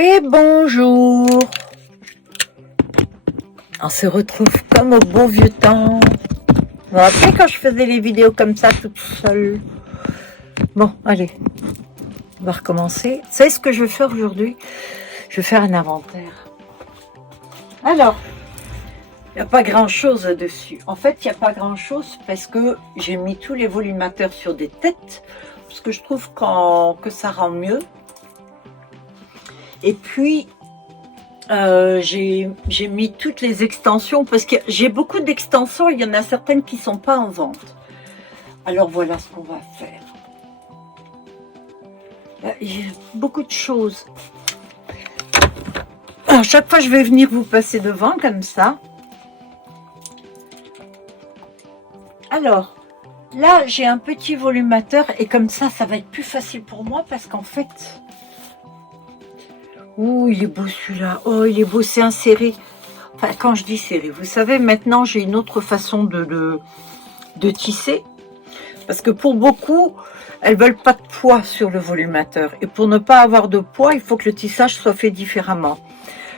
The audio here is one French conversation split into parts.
Et bonjour. On se retrouve comme au bon vieux temps. Vous vous rappelez quand je faisais les vidéos comme ça toute seule? Bon, allez, on va recommencer. Vous savez ce que je vais faire aujourd'hui? Je vais faire un inventaire. Alors, il n'y a pas grand chose dessus. En fait, il n'y a pas grand chose parce que j'ai mis tous les volumateurs sur des têtes, parce que je trouve que ça rend mieux. Et puis, j'ai mis toutes les extensions, parce que j'ai beaucoup d'extensions, il y en a certaines qui ne sont pas en vente. Alors voilà ce qu'on va faire. Il y a beaucoup de choses. À chaque fois, je vais venir vous passer devant, comme ça. Alors, là, j'ai un petit volumateur, et comme ça va être plus facile pour moi, parce qu'en fait... Ouh, il est beau celui-là. Oh, il est beau, c'est un serré. Enfin, quand je dis serré, vous savez, maintenant, j'ai une autre façon de tisser. Parce que pour beaucoup, elles veulent pas de poids sur le volumateur. Et pour ne pas avoir de poids, il faut que le tissage soit fait différemment.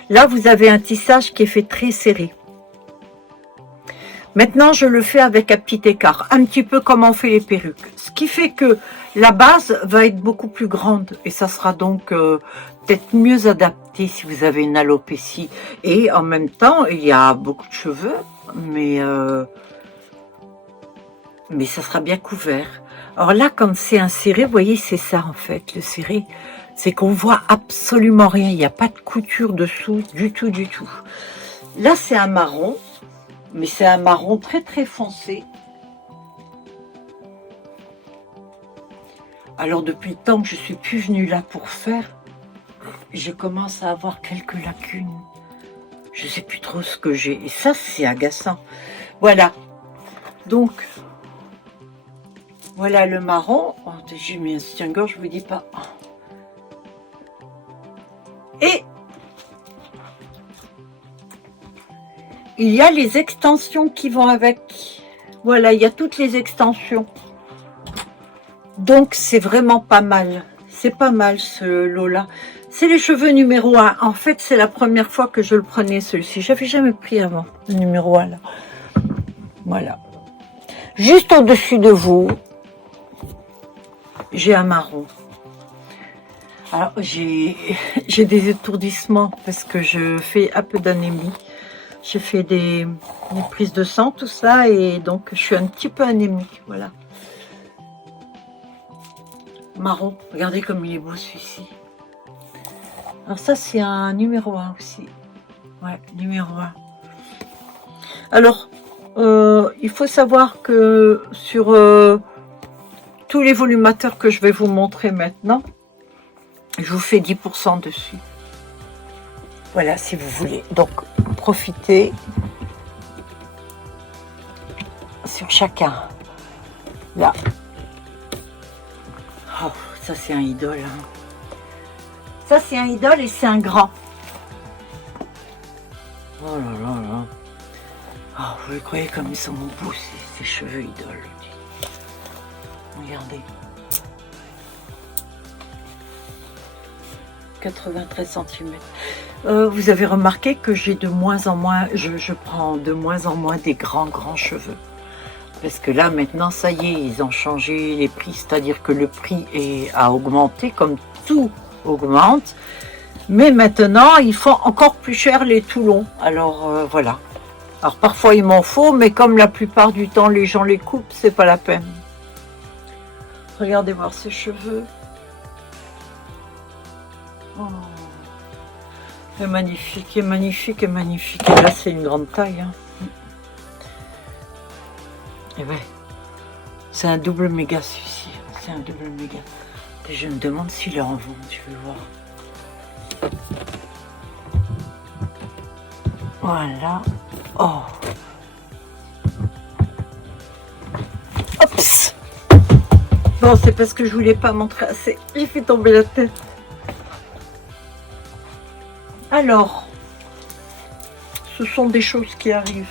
Là, vous avez un tissage qui est fait très serré. Maintenant, je le fais avec un petit écart, un petit peu comme on fait les perruques. Ce qui fait que la base va être beaucoup plus grande et ça sera donc peut-être mieux adapté si vous avez une alopécie. Et en même temps, il y a beaucoup de cheveux, mais ça sera bien couvert. Alors là, comme c'est un serré, vous voyez, c'est ça en fait, le serré. C'est qu'on voit absolument rien, il n'y a pas de couture dessous, du tout, du tout. Là, c'est un marron. Mais c'est un marron très très foncé. Alors depuis le temps que je suis plus venue là pour faire, je commence à avoir quelques lacunes. Je sais plus trop ce que j'ai. Et ça, c'est agaçant. Voilà. Donc, voilà le marron. Oh, j'ai mis un soutien-gorge, je vous dis pas. Et il y a les extensions qui vont avec. Voilà, il y a toutes les extensions. Donc, c'est vraiment pas mal. C'est pas mal, ce lot-là. C'est les cheveux numéro 1. En fait, c'est la première fois que je le prenais, celui-ci. J'avais jamais pris avant, le numéro 1, là. Voilà. Juste au-dessus de vous, j'ai un marron. Alors, j'ai des étourdissements parce que je fais un peu d'anémie. J'ai fait des prises de sang, tout ça, et donc je suis un petit peu anémique, voilà. Marron, regardez comme il est beau celui-ci. Alors ça, c'est un numéro 1 aussi. Ouais, numéro 1. Alors, il faut savoir que sur tous les volumateurs que je vais vous montrer maintenant, je vous fais 10% dessus. Voilà, si vous voulez. Donc, profitez sur chacun. Là. Oh, ça, c'est un idole. Hein. Ça, c'est un idole et c'est un grand. Oh là là là. Oh, vous croyez comme ils sont beaux, ces cheveux idoles. Regardez. 93 cm. Vous avez remarqué que j'ai de moins en moins, je prends de moins en moins des grands cheveux. Parce que là, maintenant, ça y est, ils ont changé les prix. C'est-à-dire que le prix a augmenté, comme tout augmente. Mais maintenant, ils font encore plus cher les tout longs. Alors, voilà. Alors, parfois, il m'en faut, mais comme la plupart du temps, les gens les coupent, c'est pas la peine. Regardez voir ses cheveux. Oh. Il est magnifique, il est magnifique, il est magnifique. Et là, c'est une grande taille. Hein. Et ouais, c'est un double méga celui-ci. C'est un double méga. Et je me demande s'il est en vente, je vais voir. Voilà. Oh. Oups. Bon, c'est parce que je voulais pas montrer assez. J'ai fait tomber la tête. Alors, ce sont des choses qui arrivent.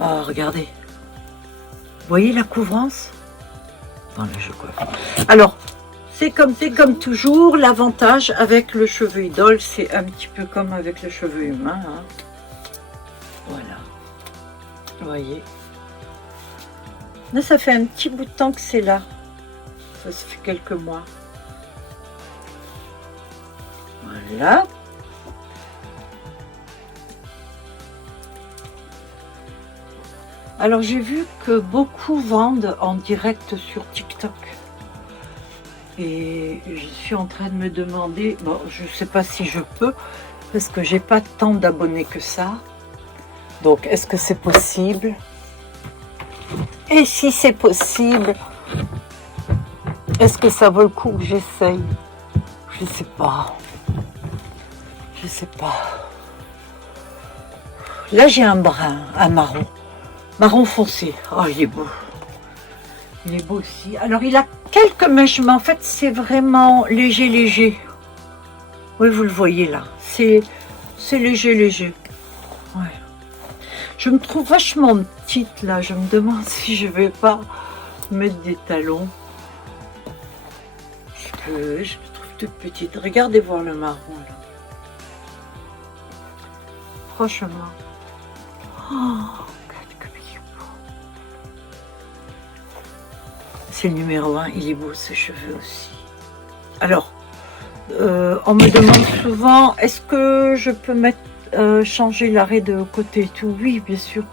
Oh, regardez. Vous voyez la couvrance? Attendez, je coiffe. Alors, C'est comme toujours, l'avantage avec le cheveu idole, c'est un petit peu comme avec le cheveu humain. Hein. Voilà. Vous voyez. Là, ça fait un petit bout de temps que c'est là. Ça fait quelques mois. Voilà. Alors, j'ai vu que beaucoup vendent en direct sur TikTok. Et je suis en train de me demander, bon, je ne sais pas si je peux, parce que j'ai pas tant d'abonnés que ça. Donc, est-ce que c'est possible? Et si c'est possible, est-ce que ça vaut le coup que j'essaye? Je ne sais pas. Je sais pas. Là, j'ai un brun, un marron. Marron foncé. Oh, il est beau. Il est beau aussi. Alors, il a quelques mèches, mais en fait, c'est vraiment léger, léger. Oui, vous le voyez là. C'est léger, léger. Ouais. Je me trouve vachement petite là. Je me demande si je vais pas mettre des talons. Parce que je me trouve toute petite. Regardez voir le marron là. Franchement. Oh, c'est le numéro 1, il est beau ce cheveu aussi. Alors, on me demande souvent, est-ce que je peux mettre, changer l'arrêt de côté et tout? Oui, bien sûr.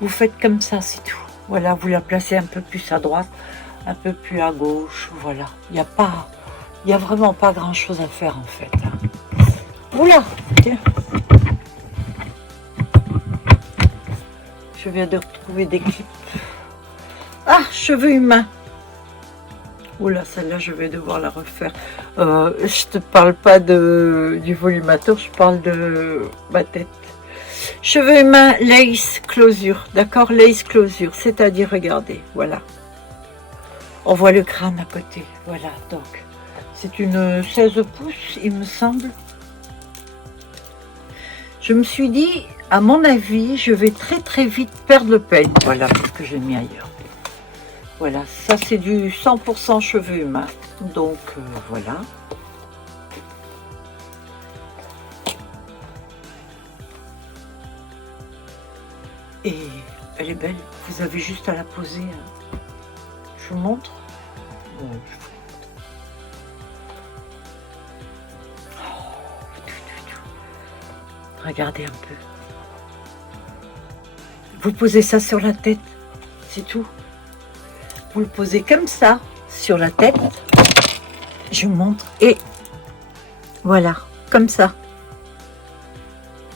Vous faites comme ça, c'est tout. Voilà, vous la placez un peu plus à droite, un peu plus à gauche. Voilà, il n'y a vraiment pas grand-chose à faire en fait. Oula, tiens. Je viens de retrouver des clips. Ah, cheveux humains. Oula, celle-là, je vais devoir la refaire. Je te parle pas du volumateur, je parle de ma tête. Cheveux humains, lace closure. D'accord, lace closure. C'est-à-dire, regardez, voilà. On voit le crâne à côté. Voilà, donc. C'est une 16 pouces, il me semble. Je me suis dit, à mon avis, je vais très très vite perdre le peigne. Voilà, parce que j'ai mis ailleurs. Voilà, ça c'est du 100% cheveux humains. Donc voilà. Et elle est belle. Vous avez juste à la poser. Hein. Je vous montre. Bon, regardez un peu. Vous posez ça sur la tête. C'est tout. Vous le posez comme ça, sur la tête. Je vous montre. Et voilà, comme ça.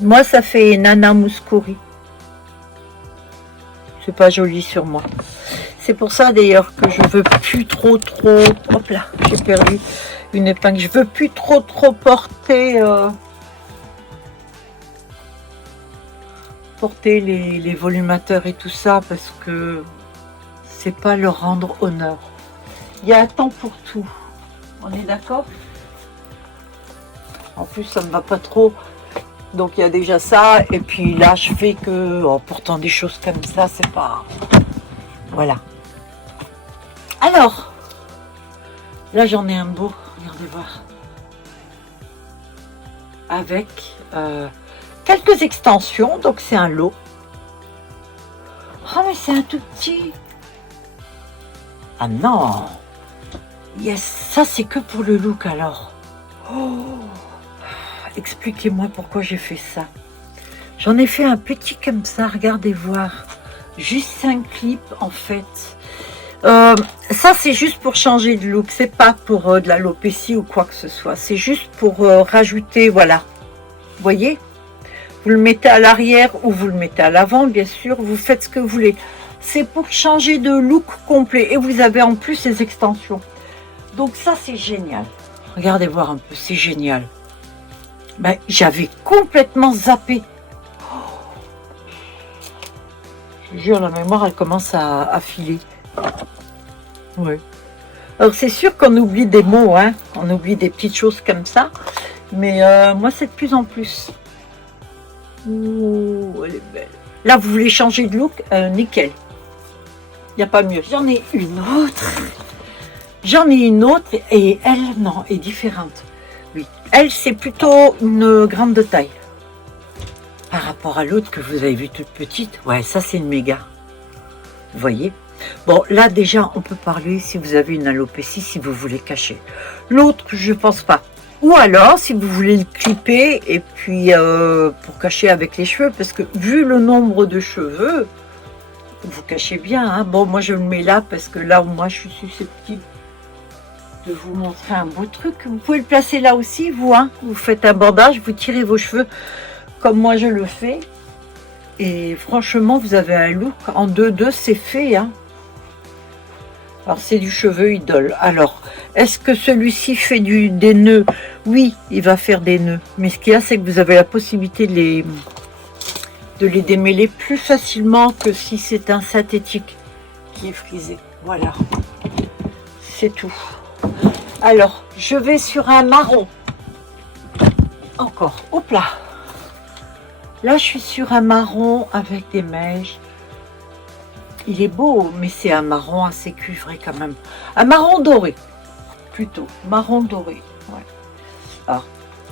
Moi, ça fait Nana Mouskouri. C'est pas joli sur moi. C'est pour ça, d'ailleurs, que je veux plus trop... Hop là, j'ai perdu une épingle. Je veux plus trop porter... porter les volumateurs et tout ça, parce que... c'est pas leur rendre honneur. Il y a un temps pour tout. On est d'accord? En plus, ça me va pas trop. Donc, il y a déjà ça. Et puis là, je fais que, en portant des choses comme ça, c'est pas... Voilà. Alors, là, j'en ai un beau. Regardez voir. Avec quelques extensions. Donc, c'est un lot. Oh, mais c'est un tout petit... Ah non! Yes, ça c'est que pour le look alors. Oh, expliquez-moi pourquoi j'ai fait ça. J'en ai fait un petit comme ça, regardez voir. Juste 5 clips en fait. Ça c'est juste pour changer de look, c'est pas pour de l'alopécie ou quoi que ce soit. C'est juste pour rajouter, voilà. Vous voyez? Vous le mettez à l'arrière ou vous le mettez à l'avant, bien sûr. Vous faites ce que vous voulez. C'est pour changer de look complet. Et vous avez en plus les extensions. Donc ça, c'est génial. Regardez voir un peu, c'est génial. Ben, j'avais complètement zappé. Oh. Je jure, la mémoire, elle commence à filer. Oui. Alors, c'est sûr qu'on oublie des mots, hein. On oublie des petites choses comme ça. Mais moi, c'est de plus en plus. Ouh, elle est belle. Là, vous voulez changer de look, nickel. Il n'y a pas mieux. J'en ai une autre. J'en ai une autre et elle, non, est différente. Oui, elle, c'est plutôt une grande de taille. Par rapport à l'autre que vous avez vue toute petite, ouais, ça c'est une méga. Vous voyez? Bon, là déjà, on peut parler si vous avez une alopécie, si vous voulez cacher. L'autre, je pense pas. Ou alors, si vous voulez le clipper, et puis pour cacher avec les cheveux, parce que vu le nombre de cheveux, vous cachez bien. Hein. Bon, moi je le mets là, parce que là, moi, je suis susceptible de vous montrer un beau truc. Vous pouvez le placer là aussi, vous. Hein. Vous faites un bandage, vous tirez vos cheveux, comme moi je le fais. Et franchement, vous avez un look en 2-2, c'est fait. Hein. Alors, c'est du cheveu idole. Alors, est-ce que celui-ci fait des nœuds? Oui, il va faire des nœuds. Mais ce qu'il y a, c'est que vous avez la possibilité de les démêler plus facilement que si c'est un synthétique qui est frisé. Voilà. C'est tout. Alors, je vais sur un marron. Encore. Hop là. Là, je suis sur un marron avec des mèches. Il est beau, mais c'est un marron assez cuivré quand même. Un marron doré, plutôt. Marron doré, ouais. Alors,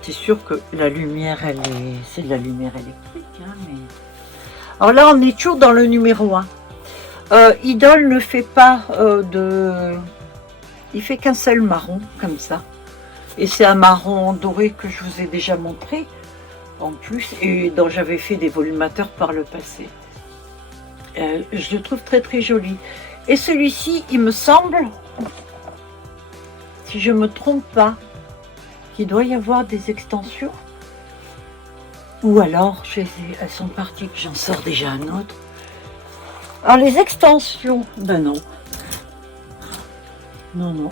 c'est sûr que la lumière, c'est de la lumière électrique. Hein, mais... Alors là, on est toujours dans le numéro 1. Idol ne fait pas Il fait qu'un seul marron, comme ça. Et c'est un marron doré que je vous ai déjà montré, en plus, et dont j'avais fait des volumateurs par le passé. Je le trouve très très joli. Et celui-ci, il me semble, si je ne me trompe pas, qu'il doit y avoir des extensions. Ou alors, elles sont parties, que j'en sors déjà un autre. Alors les extensions, ben non. Non, non.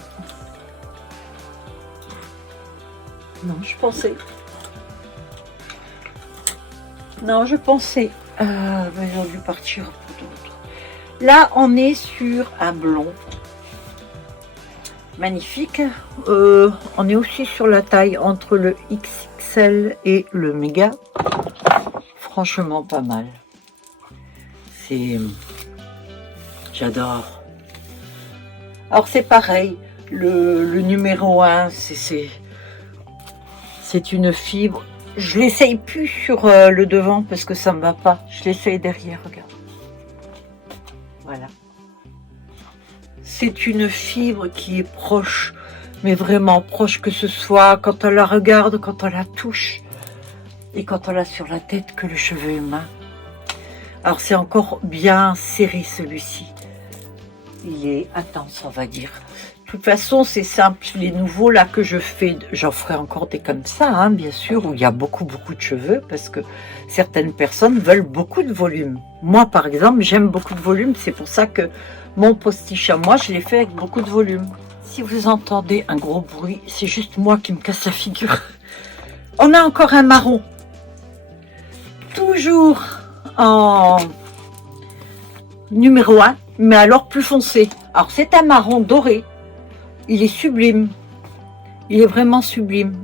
Non, je pensais. Non, je pensais. Ben, j'aurais dû partir pour d'autres. Là, on est sur un blond. Magnifique. On est aussi sur la taille entre le XXL et le méga. Franchement, pas mal. J'adore. Alors, c'est pareil. Le numéro 1, c'est une fibre. Je l'essaye plus sur le devant parce que ça ne me va pas. Je l'essaye derrière, regarde. Voilà. C'est une fibre qui est proche, mais vraiment proche, que ce soit quand on la regarde, quand on la touche et quand on l'a sur la tête, que le cheveu humain. Alors c'est encore bien serré celui-ci. Il est intense, on va dire. De toute façon, c'est simple. Les nouveaux là que je fais, j'en ferai encore des comme ça, hein, bien sûr, où il y a beaucoup de cheveux, parce que certaines personnes veulent beaucoup de volume. Moi, par exemple, j'aime beaucoup de volume. C'est pour ça que mon postiche à moi, je l'ai fait avec beaucoup de volume. Si vous entendez un gros bruit, c'est juste moi qui me casse la figure. On a encore un marron. Toujours en numéro 1, mais alors plus foncé. Alors, c'est un marron doré. Il est sublime. Il est vraiment sublime.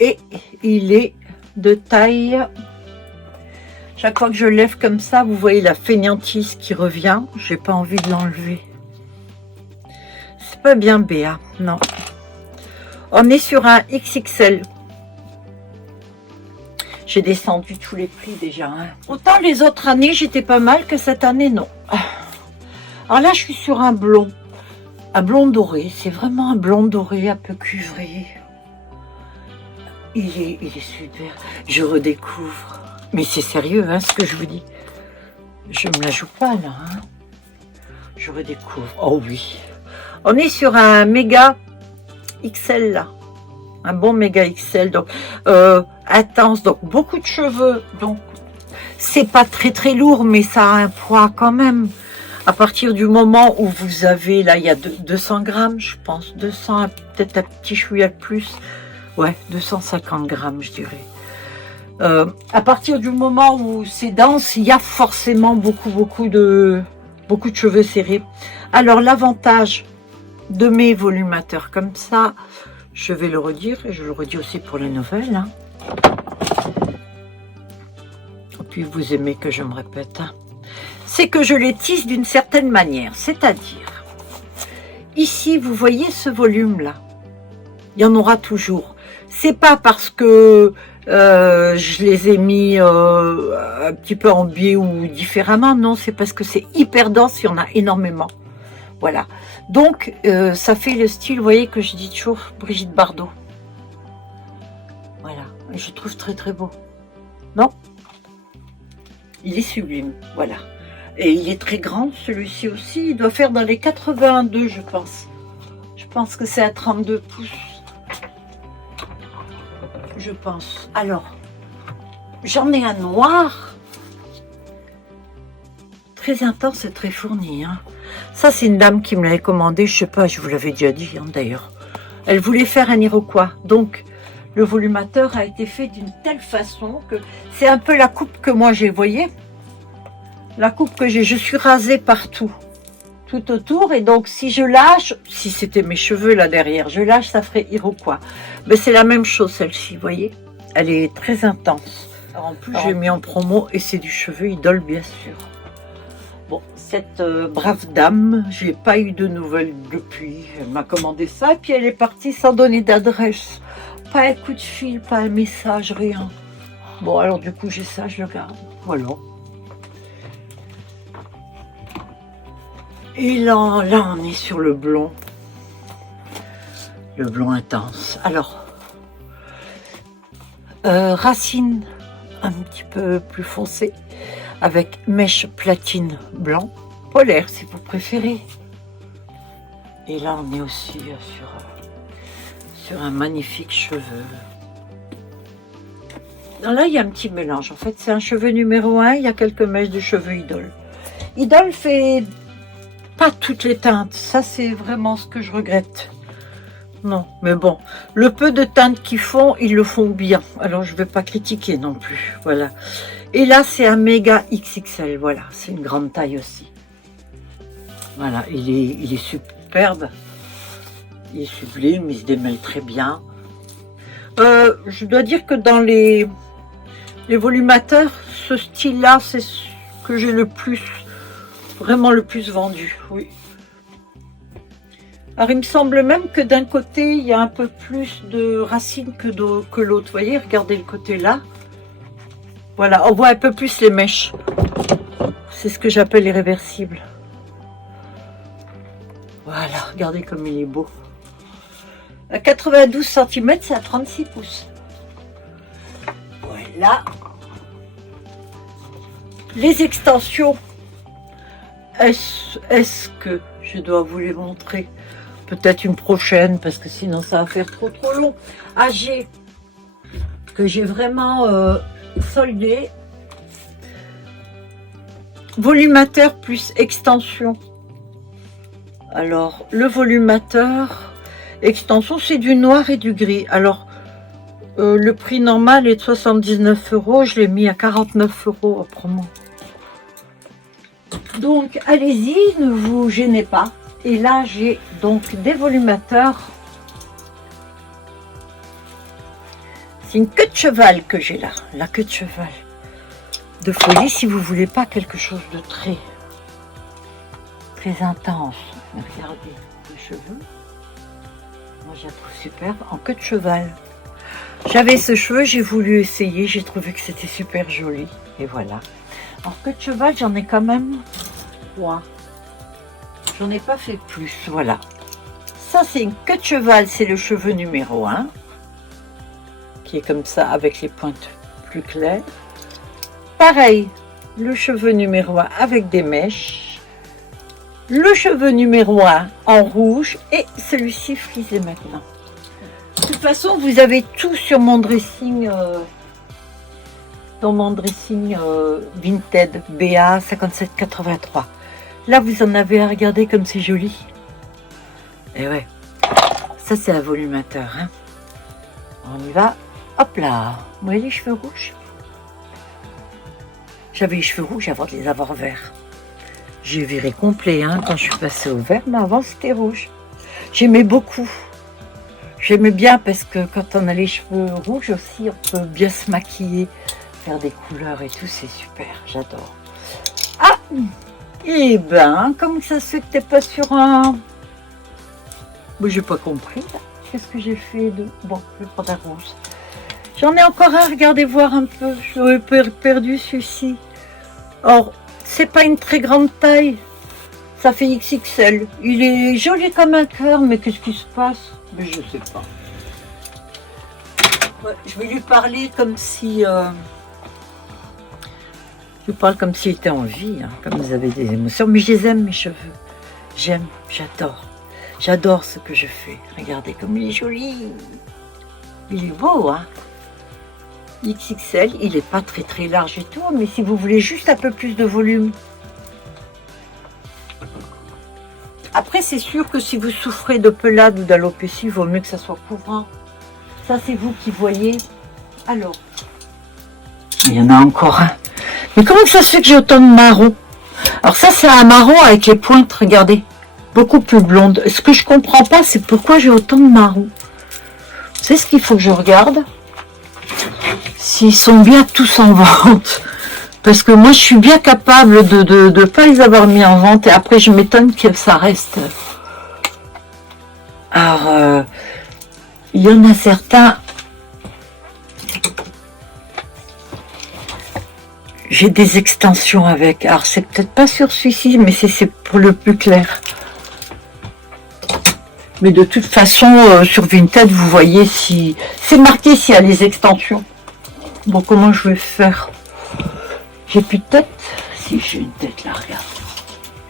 Et il est de taille... Chaque fois que je lève comme ça, vous voyez la fainéantise qui revient. J'ai pas envie de l'enlever. C'est pas bien Béa, non. On est sur un XXL. J'ai descendu tous les prix déjà. Hein. Autant les autres années, j'étais pas mal, que cette année, non. Alors là, je suis sur un blond. Un blond doré. C'est vraiment un blond doré, un peu cuivré. Il est super. Je redécouvre. Mais c'est sérieux, hein, ce que je vous dis. Je me la joue pas, là. Hein. Je redécouvre. Oh oui. On est sur un méga XL, là. Un bon méga XL. Donc, intense. Donc, beaucoup de cheveux. Donc, c'est pas très lourd, mais ça a un poids quand même. À partir du moment où vous avez, là, il y a 200 grammes, je pense. 200, peut-être un petit chouïa de plus. Ouais, 250 grammes, je dirais. À partir du moment où c'est dense, il y a forcément beaucoup de cheveux serrés. Alors l'avantage de mes volumateurs comme ça, je vais le redire et je le redis aussi pour les nouvelles. Hein. Et puis vous aimez que je me répète. Hein. C'est que je les tisse d'une certaine manière, c'est-à-dire ici, vous voyez ce volume-là. Il y en aura toujours. C'est pas parce que je les ai mis un petit peu en biais ou différemment. Non, c'est parce que c'est hyper dense. Il y en a énormément. Voilà. Donc, ça fait le style, vous voyez, que je dis toujours Brigitte Bardot. Voilà. Et je trouve très très beau. Non? Il est sublime. Voilà. Et il est très grand, celui-ci aussi. Il doit faire dans les 82, je pense. Je pense que c'est à 32 pouces. Je pense. Alors, j'en ai un noir. Très intense et très fourni. Hein. Ça, c'est une dame qui me l'avait commandé. Je sais pas, je vous l'avais déjà dit hein, d'ailleurs. Elle voulait faire un Iroquois. Donc, le volumateur a été fait d'une telle façon que c'est un peu la coupe que moi j'ai, voyez. La coupe que j'ai, je suis rasée partout, tout autour. Et donc, si je lâche, si c'était mes cheveux là derrière, je lâche, ça ferait Iroquois. Mais c'est la même chose celle-ci, vous voyez. Elle est très intense. Alors, en plus, j'ai mis en promo et c'est du cheveu idole, bien sûr. Bon, cette brave dame, je n'ai pas eu de nouvelles depuis. Elle m'a commandé ça et puis elle est partie sans donner d'adresse. Pas un coup de fil, pas un message, rien. Bon, alors du coup, j'ai ça, je le garde. Voilà. Et là, on est sur le blond. Le blond intense. Alors, racine un petit peu plus foncée, avec mèche platine blanc, polaire si vous préférez. Et là, on est aussi sur un magnifique cheveu. Là, il y a un petit mélange. En fait, c'est un cheveu numéro 1, il y a quelques mèches de cheveux idole. Idole fait pas toutes les teintes, ça c'est vraiment ce que je regrette. Non, mais bon, le peu de teintes qu'ils font, ils le font bien. Alors je vais pas critiquer non plus, voilà. Et là c'est un méga XXL, voilà, c'est une grande taille aussi. Voilà, il est superbe, il est sublime, il se démêle très bien. Je dois dire que dans les volumateurs, ce style-là, c'est ce que j'ai le plus, vraiment le plus vendu, oui. Alors, il me semble même que d'un côté, il y a un peu plus de racines que l'autre. Vous voyez, regardez le côté là. Voilà, on voit un peu plus les mèches. C'est ce que j'appelle les réversibles. Voilà, regardez comme il est beau. À 92 cm, c'est à 36 pouces. Voilà. Les extensions. Est-ce que je dois vous les montrer? Peut-être une prochaine, parce que sinon ça va faire trop long. AG, que j'ai vraiment soldé. Volumateur plus extension. Alors, le volumateur, extension, c'est du noir et du gris. Alors, le prix normal est de 79 €. Je l'ai mis à 49 € en promo. Donc, allez-y, ne vous gênez pas. Et là, j'ai donc des volumateurs. C'est une queue de cheval que j'ai là. La queue de cheval. De folie, si vous voulez pas quelque chose de très intense. Mais regardez, les cheveux. Moi, je la trouve superbe. En queue de cheval. J'avais ce cheveu, j'ai voulu essayer. J'ai trouvé que c'était super joli. Et voilà. Alors, queue de cheval, j'en ai quand même 3. J'en ai pas fait plus, voilà. Ça, c'est une queue de cheval, c'est le cheveu numéro 1, qui est comme ça, avec les pointes plus claires. Pareil, le cheveu numéro 1 avec des mèches. Le cheveu numéro 1 en rouge et celui-ci frisé maintenant. De toute façon, vous avez tout sur mon dressing, dans mon dressing Vinted BA 5783. Là, vous en avez à regarder comme c'est joli. Et ouais, ça c'est un volumateur. Hein. On y va. Hop là. Vous voyez les cheveux rouges? J'avais les cheveux rouges avant de les avoir verts. J'ai viré complet hein, quand je suis passée au vert, mais avant c'était rouge. J'aimais beaucoup. J'aimais bien parce que quand on a les cheveux rouges aussi, on peut bien se maquiller, faire des couleurs et tout, c'est super, j'adore. Ah! Eh ben, comme ça se fait que t'es pas sur un Mais j'ai pas compris. Qu'est-ce que j'ai fait de... Bon, je vais prendre la rose. J'en ai encore un, regardez voir un peu. J'aurais perdu celui-ci. Or, c'est pas une très grande taille. Ça fait XXL. Il est joli comme un cœur, mais qu'est-ce qui se passe? Mais je sais pas. Ouais, je vais lui parler comme si... Je lui parle comme s'il était en vie, hein, comme vous avez des émotions. Mais je les aime, mes cheveux. J'aime, j'adore. J'adore ce que je fais. Regardez comme il est joli. Il est beau, hein. XXL, il n'est pas très très large et tout, mais si vous voulez juste un peu plus de volume. Après, c'est sûr que si vous souffrez de pelade ou d'alopécie, il vaut mieux que ça soit couvrant. Ça, c'est vous qui voyez. Alors, il y en a encore un. Mais comment ça se fait que j'ai autant de marron? Alors ça, c'est un marron avec les pointes, regardez. Beaucoup plus blonde. Ce que je comprends pas, c'est pourquoi j'ai autant de marron. C'est ce qu'il faut que je regarde. S'ils sont bien tous en vente. Parce que moi, je suis bien capable de pas les avoir mis en vente. Et après, je m'étonne que ça reste. Alors, il y en a certains. J'ai des extensions avec. Alors, c'est peut-être pas sur celui-ci, mais c'est pour le plus clair. Mais de toute façon, sur Vinted, vous voyez si... C'est marqué s'il y a les extensions. Bon, comment je vais faire? J'ai plus de tête? Si, j'ai une tête là, regarde.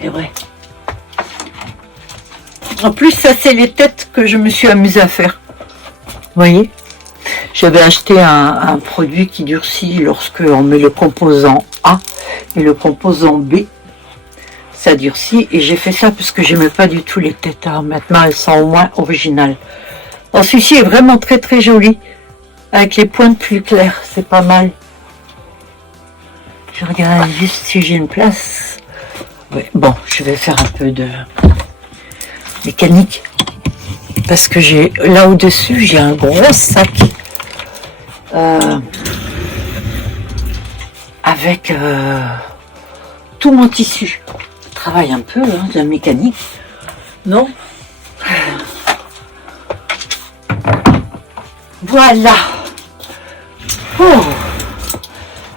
C'est vrai. En plus, ça, c'est les têtes que je me suis amusée à faire. Vous voyez? J'avais acheté un produit qui durcit lorsque on met le composant A et le composant B. Ça durcit et j'ai fait ça parce que j'aimais pas du tout les têtes. Alors maintenant, elles sont au moins originales. Alors, celui-ci est vraiment très très joli. Avec les pointes plus claires, c'est pas mal. Je regarde juste si j'ai une place. Ouais, bon, je vais faire un peu de mécanique. Parce que j'ai là au-dessus, j'ai un gros sac. Avec tout mon tissu. Je travaille un peu, hein, de la mécanique. Non? Voilà. Oh.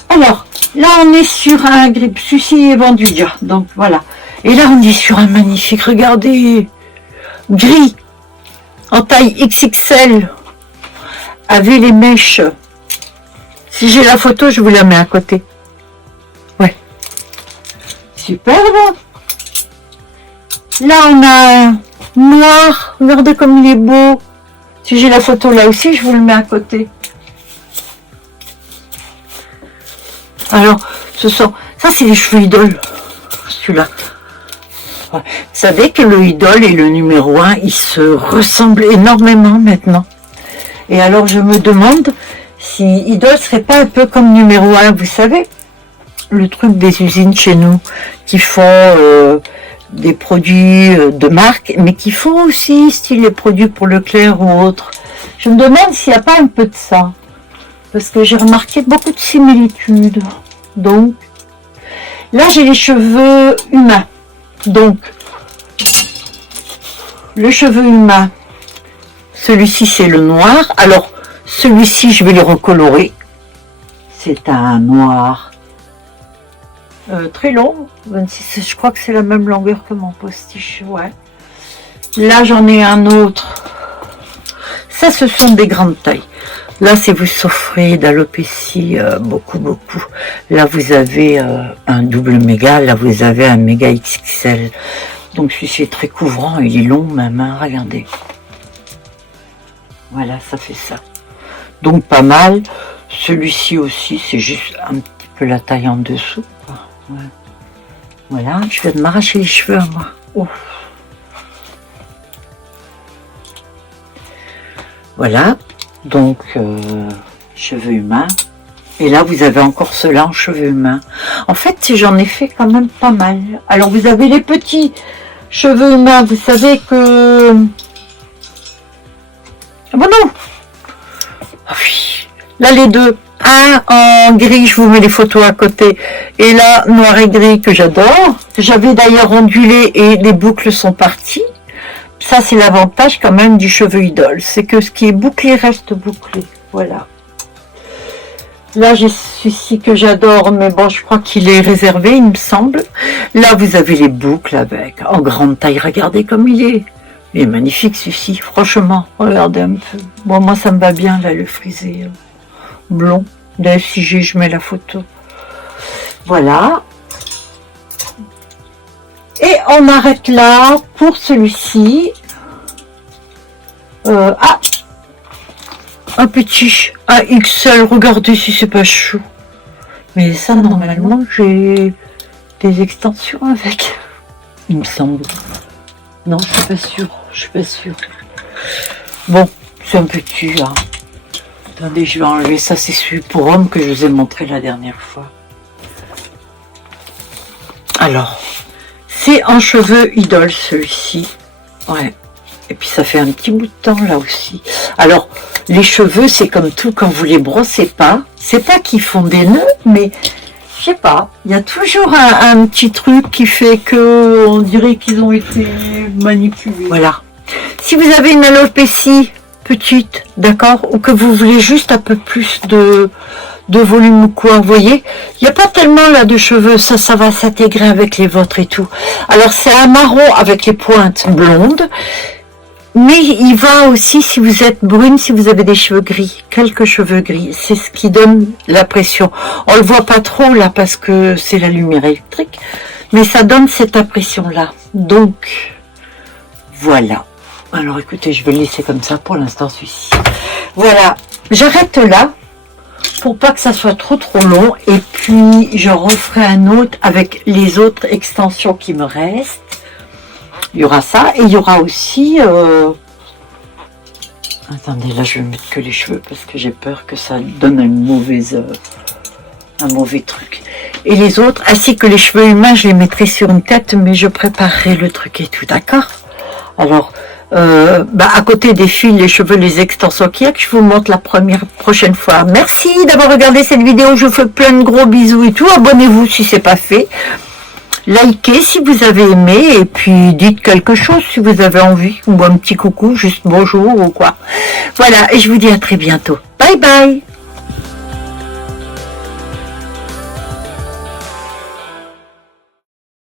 Alors, là on est sur un grip. Celui-ci est vendu déjà. Donc voilà. Et là on est sur un magnifique, regardez, gris, en taille XXL, avec les mèches. Si j'ai la photo, je vous la mets à côté. Ouais. Superbe. Là, on a un noir. Regardez comme il est beau. Si j'ai la photo là aussi, je vous le mets à côté. Alors, ce sont... Ça, c'est les cheveux idoles. Celui-là. Ouais. Vous savez que le idole et le numéro 1, ils se ressemblent énormément maintenant. Et alors, je me demande si idole serait pas un peu comme numéro 1, vous savez, le truc des usines chez nous, qui font des produits de marque, mais qui font aussi style les produits pour Leclerc ou autre. Je me demande s'il n'y a pas un peu de ça. Parce que j'ai remarqué beaucoup de similitudes. Donc, là j'ai les cheveux humains. Donc, le cheveu humain, celui-ci c'est le noir. Alors, celui-ci je vais le recolorer. C'est un noir très long. 26, je crois que c'est la même longueur que mon postiche. Ouais. Là j'en ai un autre. Ça, ce sont des grandes tailles. Là, si vous souffrez d'alopécie, beaucoup. Là, vous avez un double méga. Là, vous avez un méga XXL. Donc, celui-ci est très couvrant. Il est long même. Hein, regardez. Voilà, ça fait ça. Donc, pas mal. Celui-ci aussi, c'est juste un petit peu la taille en dessous. Ouais. Voilà, je viens de m'arracher les cheveux à moi. Oh. Voilà, donc cheveux humains. Et là, vous avez encore cela en cheveux humains. En fait, j'en ai fait quand même pas mal. Alors, vous avez les petits cheveux humains. Vous savez que... Ah bon, non. Ah oui. Là, les deux. Un en gris, je vous mets les photos à côté. Et là, noir et gris, que j'adore. J'avais d'ailleurs ondulé et les boucles sont parties. Ça, c'est l'avantage quand même du cheveu idole. C'est que ce qui est bouclé reste bouclé. Voilà. Là, j'ai celui-ci que j'adore, mais bon, je crois qu'il est réservé, il me semble. Là, vous avez les boucles avec, en grande taille. Regardez comme il est. Il est magnifique, celui-ci, franchement. Regardez un peu. Bon, moi, ça me va bien, là, le frisé blond. D'ailleurs, si je mets la photo. Voilà. Et on arrête là pour celui-ci. Un petit XL, regardez si c'est pas chou. Mais ça, normalement, j'ai des extensions avec. Il me semble. Non, je suis pas sûre. Je suis pas sûre. Bon, c'est un petit, là. Attendez, je vais enlever ça. C'est celui pour homme que je vous ai montré la dernière fois. Alors, c'est en cheveux idole, celui-ci. Ouais. Et puis ça fait un petit bout de temps là aussi. Alors, les cheveux, c'est comme tout, quand vous les brossez pas, c'est pas qu'ils font des nœuds, mais je sais pas, il y a toujours un petit truc qui fait que on dirait qu'ils ont été manipulés. Voilà. Si vous avez une alopécie petite, d'accord, ou que vous voulez juste un peu plus de volume ou quoi, vous voyez, il n'y a pas tellement là de cheveux, ça va s'intégrer avec les vôtres et tout. Alors c'est un marron avec les pointes blondes. Mais il va aussi si vous êtes brune, si vous avez des cheveux gris, quelques cheveux gris. C'est ce qui donne la pression. On le voit pas trop là parce que c'est la lumière électrique, mais ça donne cette impression-là. Donc, voilà. Alors écoutez, je vais le laisser comme ça pour l'instant celui-ci. Voilà, j'arrête là pour pas que ça soit trop long. Et puis, je referai un autre avec les autres extensions qui me restent. Il y aura ça et il y aura aussi... Attendez, là je vais mettre que les cheveux parce que j'ai peur que ça donne un mauvais truc. Et les autres, ainsi que les cheveux humains, je les mettrai sur une tête, mais je préparerai le truc et tout, d'accord? Alors, à côté des fils, les cheveux, les extensions qu'il y a, que je vous montre la prochaine fois. Merci d'avoir regardé cette vidéo, je vous fais plein de gros bisous et tout. Abonnez-vous si c'est pas fait. Likez si vous avez aimé et puis dites quelque chose si vous avez envie ou un petit coucou, juste bonjour ou quoi. Voilà, et je vous dis à très bientôt. Bye bye.